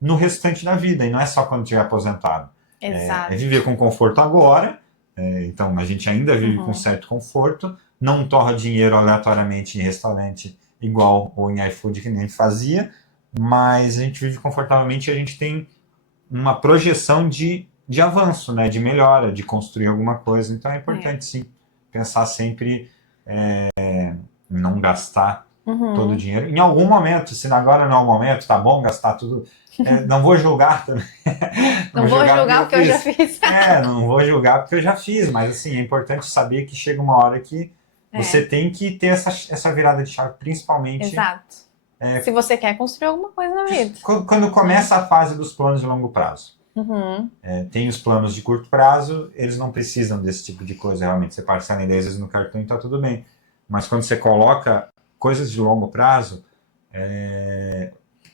no restante da vida, e não é só quando estiver aposentado. Exato. É viver com conforto agora, então a gente ainda vive com certo conforto, não torra dinheiro aleatoriamente em restaurante igual ou em iFood que nem a gente fazia, mas a gente vive confortavelmente e a gente tem uma projeção de avanço, né, de melhora, de construir alguma coisa. Então é importante, sim, pensar sempre em não gastar todo o dinheiro. Em algum momento, se agora não é o momento, tá bom gastar tudo. Não vou julgar também. Não vou julgar porque eu já fiz. Não vou julgar porque eu já fiz, mas assim, é importante saber que chega uma hora que você tem que ter essa virada de chave, principalmente. Exato. Se você quer construir alguma coisa na vida. Quando começa a fase dos planos de longo prazo. Tem os planos de curto prazo, eles não precisam desse tipo de coisa, realmente. Você parcela em 10 vezes no cartão e tá tudo bem. Mas quando você coloca coisas de longo prazo,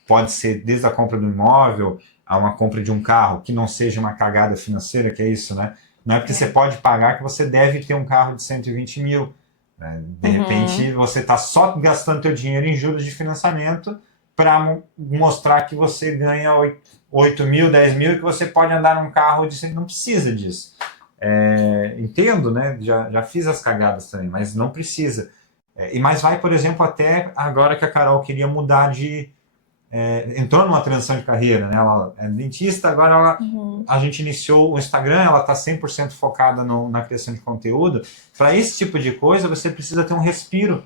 pode ser desde a compra do imóvel a uma compra de um carro, que não seja uma cagada financeira, que é isso, né? Não é porque você pode pagar que você deve ter um carro de 120 mil. De repente, você está só gastando teu dinheiro em juros de financiamento para mostrar que você ganha 8 mil, 10 mil e que você pode andar num carro de... Você não precisa disso. Entendo, né? Já fiz as cagadas também, mas não precisa. Mas vai, por exemplo, até agora que a Carol queria mudar entrou numa transição de carreira, né? Ela é dentista, agora a gente iniciou o Instagram, ela está 100% focada na criação de conteúdo. Para esse tipo de coisa, você precisa ter um respiro.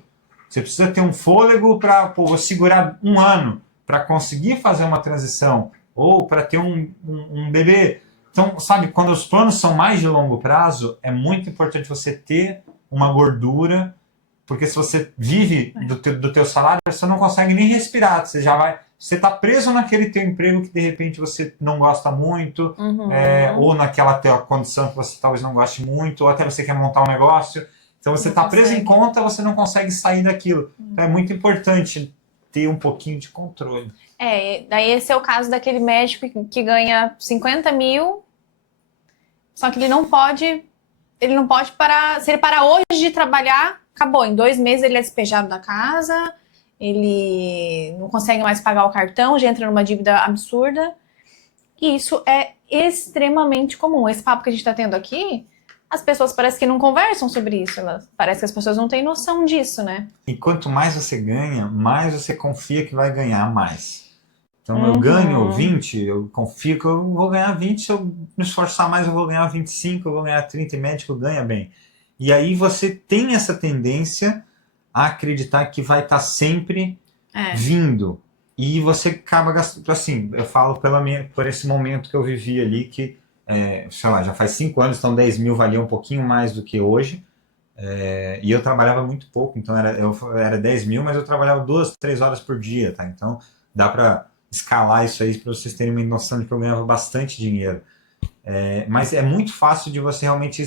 Você precisa ter um fôlego para segurar um ano para conseguir fazer uma transição ou para ter um bebê. Então, sabe, quando os planos são mais de longo prazo, é muito importante você ter uma gordura, porque se você vive do teu salário, você não consegue nem respirar, você está preso naquele teu emprego que de repente você não gosta muito, ou naquela tua condição que você talvez não goste muito, ou até você quer montar um negócio. Então você está preso em conta, você não consegue sair daquilo. Então é muito importante ter um pouquinho de controle. Daí esse é o caso daquele médico que ganha 50 mil, só que ele não pode parar. Se ele parar hoje de trabalhar, acabou. Em 2 meses ele é despejado da casa, ele não consegue mais pagar o cartão, já entra numa dívida absurda. E isso é extremamente comum. Esse papo que a gente está tendo aqui, as pessoas parecem que não conversam sobre isso. Parece que as pessoas não têm noção disso, né? E quanto mais você ganha, mais você confia que vai ganhar mais. Então eu ganho 20, eu confio que eu vou ganhar 20, se eu me esforçar mais eu vou ganhar 25, eu vou ganhar 30 e médico ganha bem. E aí você tem essa tendência a acreditar que vai estar sempre vindo. E você acaba gastando, assim, eu falo por esse momento que eu vivi ali, que, sei lá, já faz 5 anos, então 10 mil valia um pouquinho mais do que hoje. E eu trabalhava muito pouco, então era 10 mil, mas eu trabalhava 2, 3 horas por dia, tá? Então dá para escalar isso aí para vocês terem uma noção de que eu ganhava bastante dinheiro. Mas é muito fácil de você realmente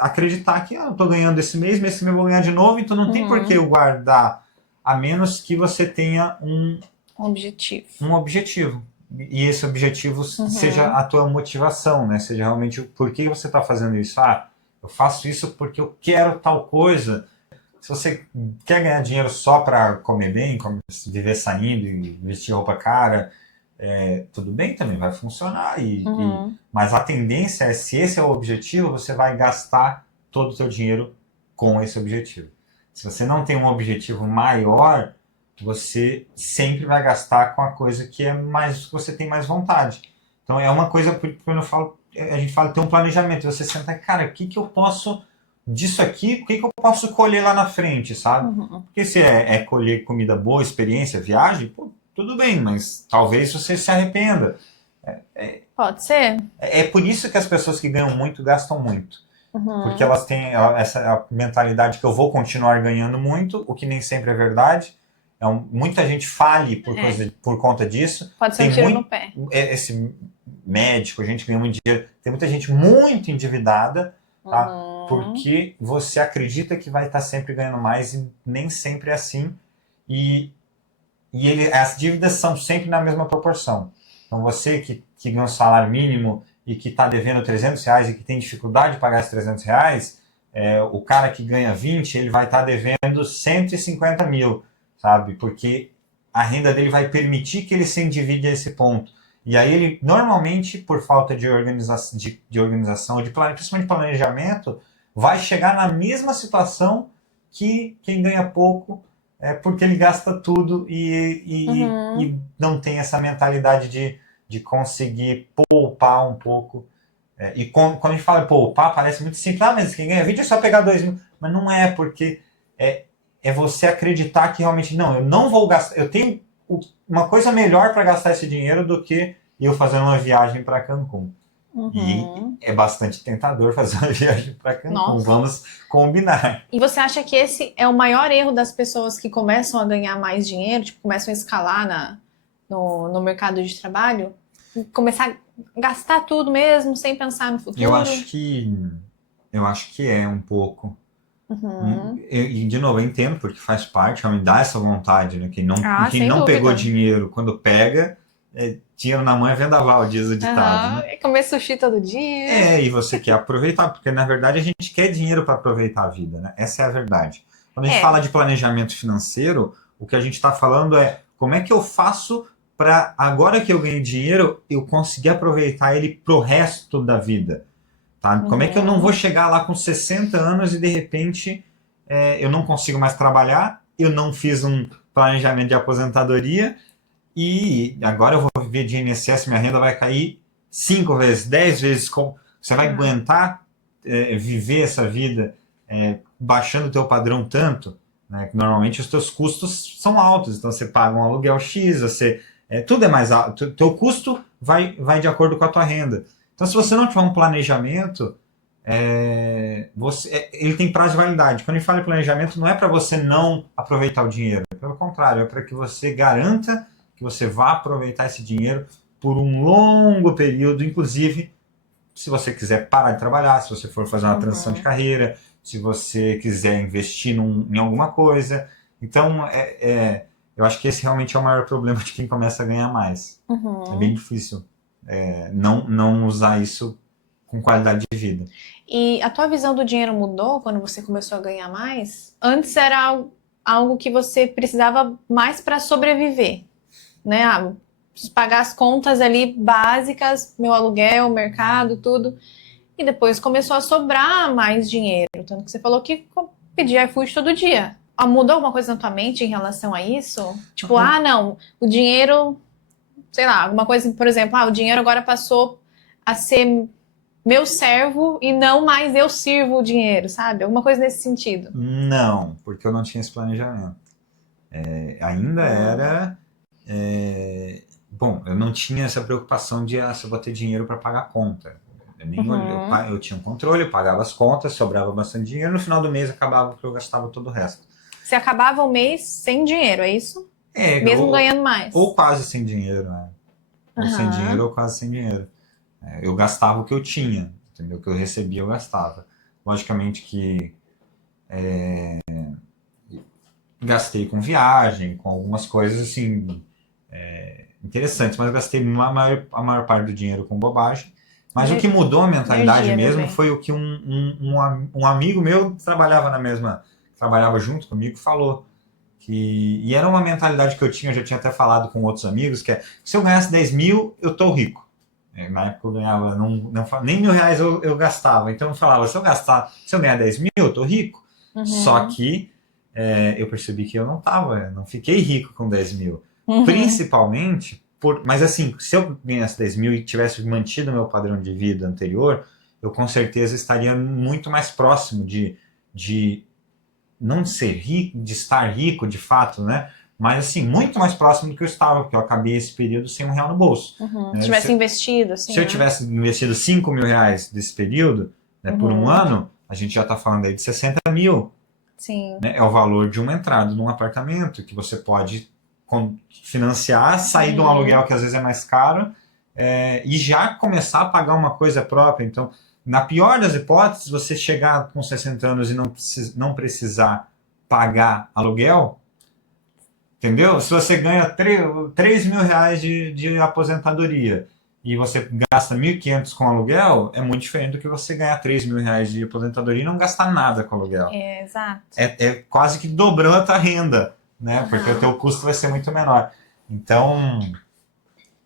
acreditar que eu estou ganhando esse mês eu vou ganhar de novo, então não tem por que eu guardar, a menos que você tenha um objetivo. E esse objetivo seja a tua motivação, né? Seja realmente por que você está fazendo isso. Eu faço isso porque eu quero tal coisa. Se você quer ganhar dinheiro só para comer bem, viver saindo e vestir roupa cara, tudo bem também, vai funcionar. Mas a tendência é, se esse é o objetivo, você vai gastar todo o seu dinheiro com esse objetivo. Se você não tem um objetivo maior, você sempre vai gastar com a coisa que você tem mais vontade. Então é uma coisa, quando a gente fala ter um planejamento, você senta, cara, o que eu posso disso aqui, o que eu posso colher lá na frente, sabe? Porque se é colher comida boa, experiência, viagem, pô, tudo bem, mas talvez você se arrependa. Pode ser. É por isso que as pessoas que ganham muito gastam muito. Porque elas têm essa mentalidade que eu vou continuar ganhando muito, o que nem sempre é verdade. Muita gente fale por conta disso. Pode ser um tiro no pé. Esse médico, gente que ganha muito dinheiro, tem muita gente muito endividada, tá? Porque você acredita que vai estar sempre ganhando mais e nem sempre é assim. E as dívidas são sempre na mesma proporção. Então você que ganha um salário mínimo e que está devendo R$300 e que tem dificuldade de pagar esses R$300, o cara que ganha 20, ele vai estar devendo 150 mil, sabe? Porque a renda dele vai permitir que ele se endivide a esse ponto. E aí ele, normalmente, por falta de organização, principalmente de planejamento, vai chegar na mesma situação que quem ganha pouco, porque ele gasta tudo e não tem essa mentalidade de conseguir poupar um pouco. E quando a gente fala poupar, parece muito simples. Mas quem ganha 20 é só pegar 2 mil. Mas não é, porque é você acreditar que realmente, não, eu não vou gastar, eu tenho uma coisa melhor para gastar esse dinheiro do que eu fazer uma viagem para Cancún. E é bastante tentador fazer uma viagem para Cancún. Nossa. Vamos combinar. E você acha que esse é o maior erro das pessoas que começam a ganhar mais dinheiro, tipo, começam a escalar no mercado de trabalho? Começar a gastar tudo mesmo, sem pensar no futuro? Eu acho que é um pouco. E, de novo, eu entendo, porque faz parte, me dá essa vontade, né? Quem não pegou dinheiro, quando pega, dinheiro na mão é vendaval, diz o ditado, né? Comer sushi todo dia. E você quer aproveitar, porque na verdade a gente quer dinheiro para aproveitar a vida, né? Essa é a verdade. Quando a gente fala de planejamento financeiro, o que a gente está falando é como é que eu faço para, agora que eu ganhei dinheiro, eu conseguir aproveitar ele pro resto da vida. Tá? Como é que eu não vou chegar lá com 60 anos e de repente eu não consigo mais trabalhar, eu não fiz um planejamento de aposentadoria e agora eu vou viver de INSS, minha renda vai cair 5 vezes, 10 vezes. Você vai aguentar viver essa vida baixando o teu padrão tanto, né? Que normalmente os teus custos são altos, então você paga um aluguel X, tudo é mais alto, teu custo vai de acordo com a tua renda. Então, se você não tiver um planejamento, ele tem prazo de validade. Quando a gente fala em planejamento, não é para você não aproveitar o dinheiro. Pelo contrário, é para que você garanta que você vá aproveitar esse dinheiro por um longo período, inclusive se você quiser parar de trabalhar, se você for fazer uma transição de carreira, se você quiser investir em alguma coisa. Então, eu acho que esse realmente é o maior problema de quem começa a ganhar mais. É bem difícil não usar isso com qualidade de vida. E a tua visão do dinheiro mudou quando você começou a ganhar mais? Antes era algo que você precisava mais para sobreviver, né? Preciso pagar as contas ali básicas, meu aluguel, mercado, tudo. E depois começou a sobrar mais dinheiro. Tanto que você falou que pedia iFood todo dia. Mudou alguma coisa na tua mente em relação a isso? Tipo, não, o dinheiro, sei lá, alguma coisa, por exemplo, o dinheiro agora passou a ser meu servo e não mais eu sirvo o dinheiro, sabe? Alguma coisa nesse sentido. Não, porque eu não tinha esse planejamento. Ainda era... Bom, eu não tinha essa preocupação de se eu vou ter dinheiro para pagar a conta. Eu tinha um controle, eu pagava as contas, sobrava bastante dinheiro, no final do mês acabava que eu gastava todo o resto. Você acabava o mês sem dinheiro, é isso? Mesmo ganhando mais? Ou quase sem dinheiro, né? Ou sem dinheiro ou quase sem dinheiro. Eu gastava o que eu tinha, entendeu? O que eu recebia eu gastava. Logicamente que gastei com viagem, com algumas coisas assim interessantes, mas gastei a maior parte do dinheiro com bobagem. Mas o que mudou a mentalidade mesmo foi o que um amigo meu trabalhava junto comigo, falou. E era uma mentalidade que eu já tinha até falado com outros amigos, que se eu ganhasse 10 mil, eu tô rico. Na época eu ganhava, nem R$ 1.000 eu gastava. Então eu falava, se eu ganhar 10 mil, eu tô rico. Só que eu percebi que eu não fiquei rico com 10 mil. Principalmente, mas assim, se eu ganhasse 10 mil e tivesse mantido o meu padrão de vida anterior, eu com certeza estaria muito mais próximo de não ser rico, de estar rico de fato, né? Mas assim, muito mais próximo do que eu estava, porque eu acabei esse período sem R$ 1 no bolso. Se tivesse investido, assim. Se eu tivesse investido R$ 5.000 desse período, né, por um ano, a gente já está falando aí de 60 mil. Sim. Né? É o valor de uma entrada num apartamento que você pode financiar, sair de um aluguel que às vezes é mais caro e já começar a pagar uma coisa própria. Então, na pior das hipóteses, você chegar com 60 anos e não precisar pagar aluguel, entendeu? Se você ganha R$ 3.000 de aposentadoria e você gasta 1.500 com aluguel, é muito diferente do que você ganhar R$ 3.000 de aposentadoria e não gastar nada com aluguel. Exato. É quase que dobrando a tua renda, né? Porque o teu custo vai ser muito menor. Então,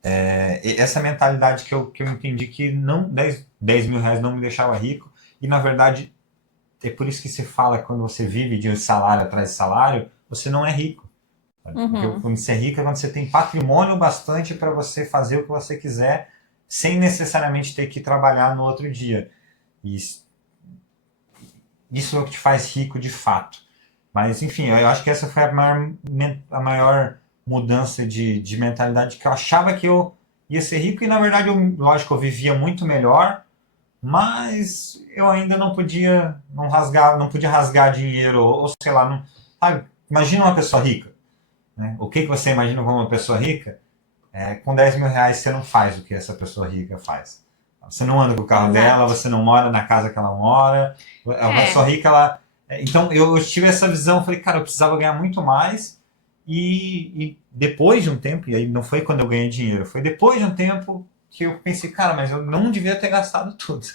essa mentalidade que eu entendi que R$ 10.000 não me deixava rico, e na verdade, é por isso que se fala que quando você vive de salário atrás de salário, você não é rico. Porque quando você é rico é quando você tem patrimônio bastante para você fazer o que você quiser, sem necessariamente ter que trabalhar no outro dia. Isso é o que te faz rico de fato. Mas, enfim, eu acho que essa foi a maior mudança de mentalidade, que eu achava que eu ia ser rico e, na verdade, lógico, eu vivia muito melhor, mas eu ainda não podia rasgar dinheiro, ou sei lá, sabe? Imagina uma pessoa rica, né? O que você imagina como uma pessoa rica? Com R$ 10.000 você não faz o que essa pessoa rica faz. Você não anda com o carro dela, você não mora na casa que ela mora. A pessoa rica, então eu tive essa visão, falei, cara, eu precisava ganhar muito mais E depois de um tempo, e aí não foi quando eu ganhei dinheiro, foi depois de um tempo que eu pensei, cara, mas eu não devia ter gastado tudo.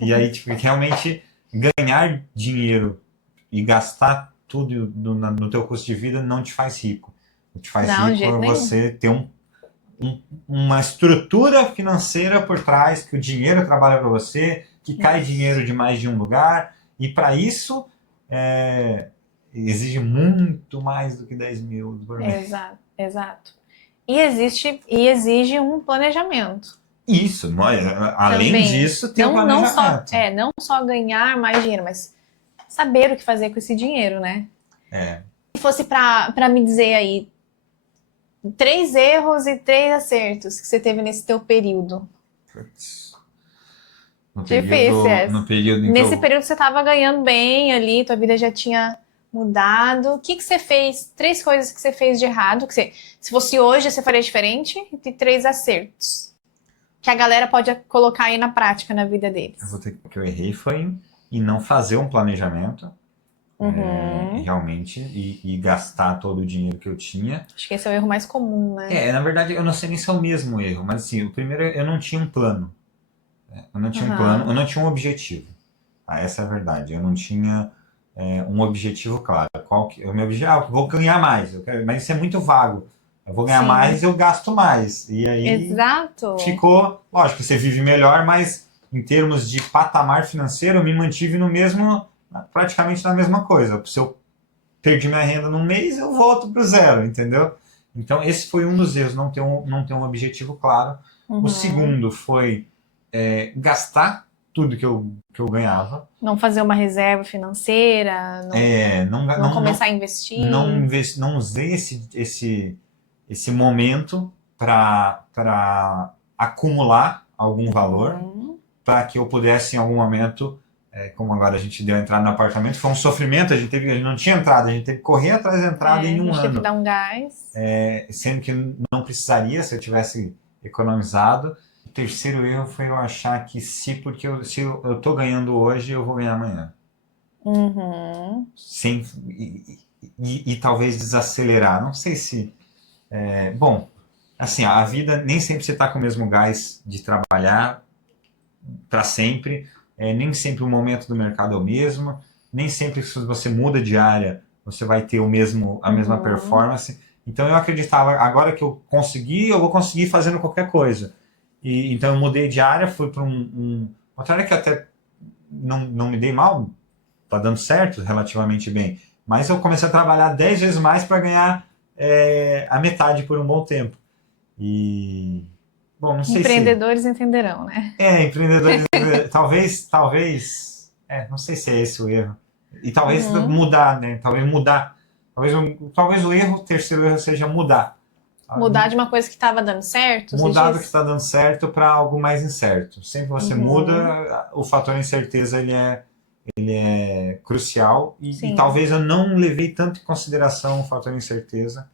E aí, tipo, realmente ganhar dinheiro e gastar tudo no teu custo de vida não te faz rico. O que te faz Não, de rico jeito é nenhum. você ter uma estrutura financeira por trás, que o dinheiro trabalha para você, que cai dinheiro de mais de um lugar, e para isso é, exige muito mais do que 10 mil por mês. Exato, exato. E exige um planejamento Isso, além também. disso, tem o planejamento. Não só ganhar mais dinheiro, mas saber o que fazer com esse dinheiro, né? É, Se fosse para me dizer aí, 3 erros e 3 acertos que você teve nesse teu período. putz. No Difícil período, essa. no período em que Nesse eu. período você estava ganhando bem ali, tua vida já tinha mudado. O que que você fez? 3 coisas que você fez de errado, se fosse hoje, você faria diferente, e 3 acertos. Que a galera pode colocar aí na prática na vida deles. O que eu errei foi em não fazer um planejamento, Uhum. realmente, e gastar todo o dinheiro que eu tinha. Acho que esse é o erro mais comum, né? Na verdade, eu não sei nem se é o mesmo erro, mas assim, o primeiro, eu não tinha um plano. Eu não tinha um plano, Uhum. eu não tinha um objetivo. Essa é a verdade. Eu não tinha um objetivo claro. O meu objetivo? Eu vou ganhar mais. Mas isso é muito vago. Eu vou ganhar Sim. mais, eu gasto mais. E aí Exato. ficou, lógico, você vive melhor, mas em termos de patamar financeiro, eu me mantive no mesmo, praticamente na mesma coisa. Se eu perdi minha renda num mês, eu volto para o zero, entendeu? Então, esse foi um dos erros, não ter um objetivo claro. O Uhum. segundo foi gastar tudo que eu ganhava. Não fazer uma reserva financeira, não começar a investir. Não usei esse momento para acumular algum valor, Uhum. para que eu pudesse, em algum momento, como agora a gente deu a entrada no apartamento, foi um sofrimento, a gente não tinha entrada, a gente teve que correr atrás da entrada A em um gente teve que ano, dar um gás. sendo que não precisaria se eu tivesse economizado. O terceiro erro foi eu achar que se eu estou ganhando hoje, eu vou ganhar amanhã. Uhum. Sem, e talvez desacelerar. Não sei se. Bom, assim, a vida nem sempre você está com o mesmo gás de trabalhar para sempre, nem sempre o momento do mercado é o mesmo, nem sempre se você muda de área você vai ter a mesma Uhum. performance. Então eu acreditava, agora que eu vou conseguir fazendo qualquer coisa. Então eu mudei de área, fui para outra área que até não me dei mal, tá dando certo relativamente bem. Mas eu comecei a trabalhar 10 vezes mais para ganhar a metade por um bom tempo. E, bom, não sei se. Empreendedores entenderão, né? Empreendedores, talvez, não sei se é esse o erro. E talvez Uhum. mudar, né? Talvez mudar. Talvez o terceiro erro seja mudar. Mudar de uma coisa que estava dando certo, você Mudar do que diz? está dando certo para algo mais incerto. Sempre que você Uhum. muda, o fator incerteza ele é crucial e Sim. talvez eu não levei tanto em consideração o fator incerteza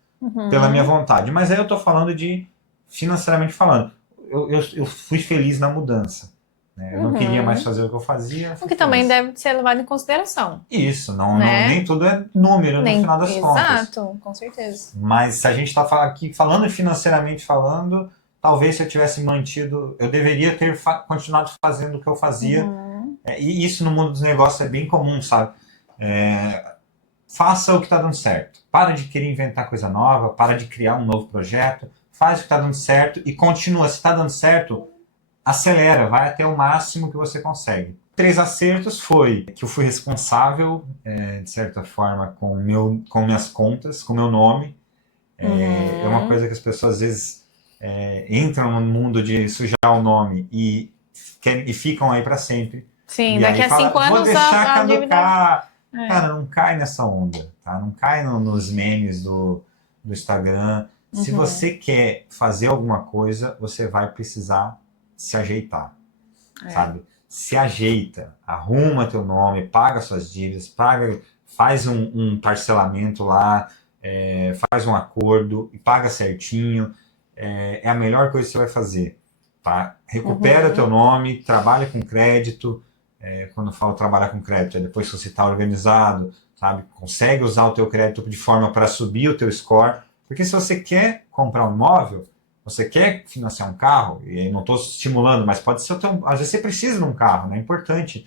pela minha Uhum. vontade. Mas aí eu estou falando de financeiramente falando. Eu fui feliz na mudança. Né? Eu não queria mais Uhum. fazer o que eu fazia, eu O fui que também feliz. deve ser levado em consideração, Isso, nem né? tudo é número no Nem. final das contas. Exato, com certeza. Mas se a gente está aqui falando financeiramente falando, talvez se eu tivesse mantido, eu deveria ter continuado fazendo o que eu fazia. Uhum. E isso no mundo dos negócios é bem comum, sabe? Faça o que está dando certo. Para de querer inventar coisa nova, para de criar um novo projeto, faz o que está dando certo e continua. Se está dando certo, acelera, vai até o máximo que você consegue. 3 acertos foi que eu fui responsável, de certa forma, com minhas contas, com meu nome. É uma Uhum. coisa que as pessoas às vezes entram no mundo de sujar o nome e ficam aí para sempre. Sim, E daqui aí a fala, cinco vou anos deixar a dívida. caducar. É. Cara, não cai nessa onda, tá? Não cai nos memes do Instagram. Se Uhum. você quer fazer alguma coisa, você vai precisar se ajeitar, É. sabe? Se ajeita, arruma teu nome, paga suas dívidas, faz um parcelamento lá, faz um acordo e paga certinho. É a melhor coisa que você vai fazer, tá? Recupera teu Uhum. nome, trabalha com crédito, quando eu falo trabalhar com crédito, é depois que você está organizado, sabe? Consegue usar o teu crédito de forma para subir o teu score. Porque se você quer comprar um imóvel, você quer financiar um carro, e aí não estou estimulando, mas pode ser às vezes você precisa de um carro, né? É importante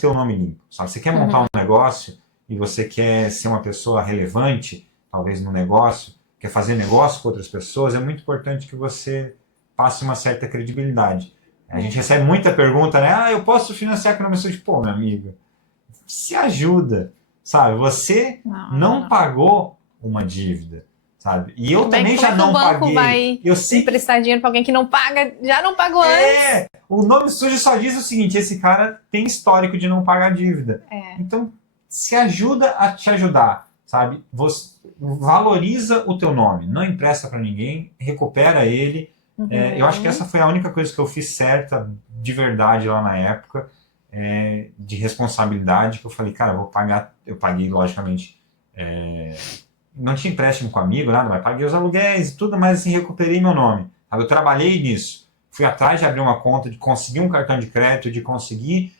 ter o nome limpo, sabe? Você quer montar um negócio e você quer ser uma pessoa relevante, talvez no negócio, quer fazer negócio com outras pessoas, é muito importante que você passe uma certa credibilidade. A gente recebe muita pergunta, né? Ah, eu posso financiar com o nome sujo? Pô, meu amigo, se ajuda, sabe? Você não pagou uma dívida, sabe? E eu também já não paguei. Como é que o banco vai emprestar dinheiro para alguém que não paga, já não pagou antes? O nome sujo só diz o seguinte, esse cara tem histórico de não pagar dívida. Então, se ajuda a te ajudar, sabe? Você valoriza o teu nome, não empresta para ninguém, recupera ele. Eu acho que essa foi a única coisa que eu fiz certa de verdade lá na época, de responsabilidade, que eu falei, cara, eu vou pagar. Eu paguei, logicamente, não tinha empréstimo com amigo, nada, mas paguei os aluguéis e tudo, mas assim, recuperei meu nome. Eu trabalhei nisso, fui atrás de abrir uma conta, de conseguir um cartão de crédito, de conseguir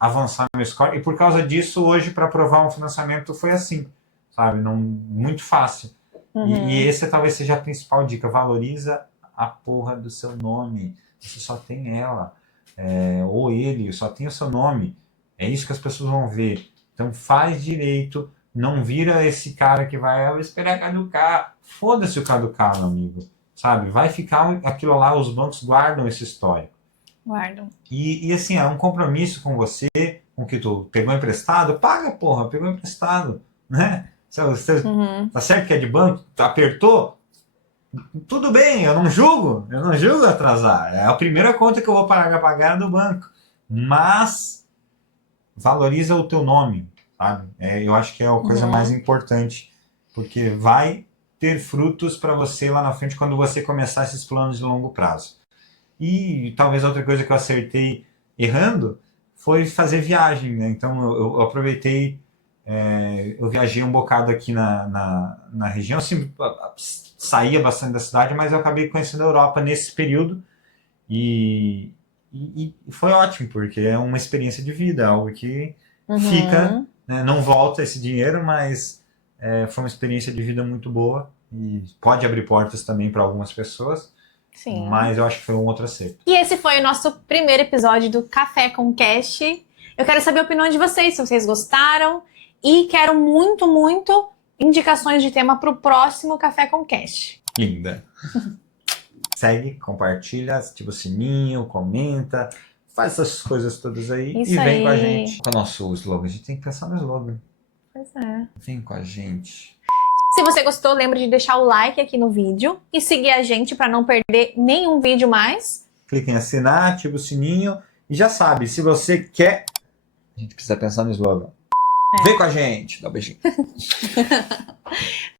avançar no meu score, e por causa disso, hoje, para aprovar um financiamento, foi assim, sabe? Muito fácil. E essa talvez seja a principal dica, valoriza a porra do seu nome, você só tem ela, ou ele, só tem o seu nome, é isso que as pessoas vão ver. Então faz direito, não vira esse cara que vai, eu vou esperar caducar, foda-se o caducar, meu amigo, sabe? Vai ficar aquilo lá, os bancos guardam esse histórico. Guardam. E assim, é um compromisso com você, com que tu pegou emprestado, paga, porra, pegou emprestado, né? Tá certo que é de banco, apertou, tudo bem, eu não julgo atrasar. É a primeira conta que eu vou pagar do banco. Mas valoriza o teu nome, sabe? Eu acho que é a coisa mais importante, porque vai ter frutos para você lá na frente quando você começar esses planos de longo prazo. E talvez outra coisa que eu acertei errando foi fazer viagem, né? Então eu aproveitei, eu viajei um bocado aqui na região, assim, saía bastante da cidade, mas eu acabei conhecendo a Europa nesse período e foi ótimo, porque é uma experiência de vida, algo que fica, né, não volta esse dinheiro, mas foi uma experiência de vida muito boa e pode abrir portas também para algumas pessoas. Sim. Mas eu acho que foi um outro acerto. E esse foi o nosso primeiro episódio do Café com Cash. Eu quero saber a opinião de vocês, se vocês gostaram. E quero muito, muito indicações de tema para o próximo Café com Cash. Linda. Segue, compartilha, ativa o sininho, comenta, faz essas coisas todas aí. Isso e vem aí. com a gente. Qual é o nosso slogan? A gente tem que pensar no slogan. Pois é. Vem com a gente. Se você gostou, lembre de deixar o like aqui no vídeo e seguir a gente para não perder nenhum vídeo mais. Clique em assinar, ativa o sininho e já sabe, se você quer, a gente precisa pensar no slogan. Vem com a gente, dá um beijinho.